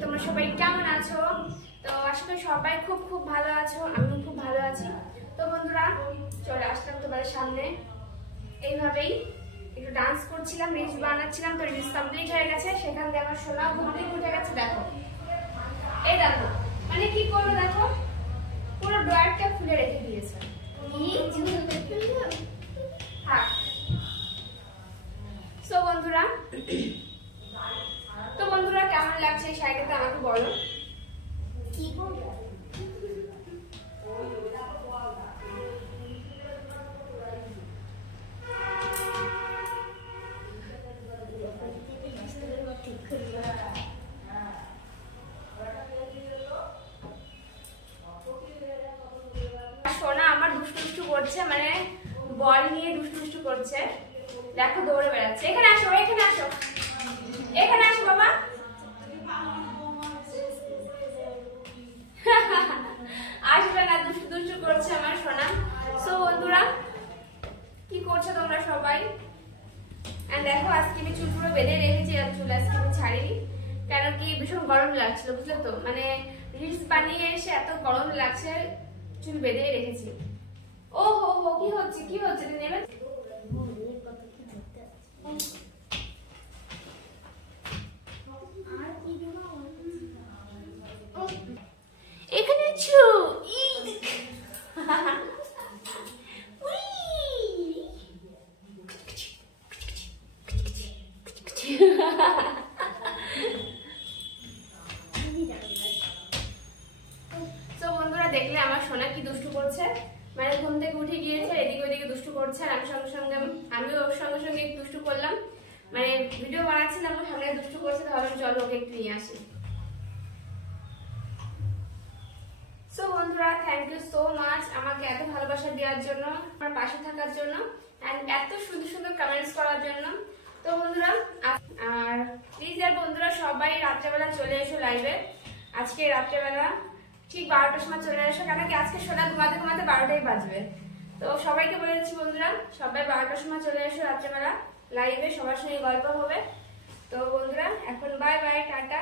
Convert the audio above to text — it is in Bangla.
তোমরা সবাই কেমন আছো? তো আশা করি সবাই খুব খুব ভালো আছো, আমিও খুব ভালো আছি। তো বন্ধুরা চলে আসলাম তোমাদের সামনে। এইভাবেই একটু ডান্স করছিলাম, রিলস বানাচ্ছিলাম। তো রিলস কমপ্লিট হয়ে গেছে, সেখান থেকে আমার সোনা ঘুম থেকে উঠে গেছে। দেখো এই দেখো, মানে কি করবো দেখো, পুরো ড্রয়ারটা খুলে রেখে দিয়েছে। হ্যাঁ তো বন্ধুরা কেমন লাগছে এই শাড়িটা আমাকে বলো। কি বলবো, সোনা আমার দুষ্টু করছে, মানে বল নিয়ে দুষ্টু করছে। দেখো দৌড়ে বেড়াচ্ছে। এখানে আসো, এখানে আসো, এখানে আসো বাবা। আসবে না, দুষ্টু করছে আমার সোনা। সো বন্ধুরা কি করছো তোমরা সবাই? দেখো আজকে আমি চুল পুরো বেঁধে রেখেছি, আর চুল আজকে আমি ছাড়িনি, কেন কি ভীষণ গরম লাগছিল, বুঝলে তো। মানে রিলস বানিয়ে এসে এত গরম লাগছে, চুল বেঁধে রেখেছি। ও হো হো, কি হচ্ছে কি হচ্ছে তুমি নেবে? এখানে আছো? তো বন্ধুরা দেখলে আমার সোনা কি দুষ্টু করছে, মানে ঘুম থেকে উঠে গিয়েছে, এদিকে ওদিকে দুষ্টু করছে। আর আমিও ওর সঙ্গে একটু দুষ্টু করলাম, মানে ভিডিও বানাচ্ছিলাম, ওর সামনে দুষ্টু করছে, তো ভাবলাম চলো ওকে একটু নিয়ে আসি। সো বন্ধুরা থ্যাংক ইউ সো মাচ আমাকে এত ভালোবাসা দেওয়ার জন্য, আমার পাশে থাকার জন্য, এন্ড এত সুন্দর কমেন্টস করার জন্য। তো বন্ধুরা আর প্লিজ আর বন্ধুরা সবাই রাত্রেবেলা চলে এসো লাইভে। আজকে রাত্রেবেলা ঠিক 12টার সময় চলে এসো, কেন কি আজকে সোনা ঘুমাতে 12টাই বাজবে। তো সবাইকে বলে দিচ্ছি বন্ধুরা, সবাই 12টার সময় চলে এসো রাত্রেবেলা লাইভে, সবার সঙ্গে গল্প হবে। তো বন্ধুরা এখন বাই বাই, টাটা।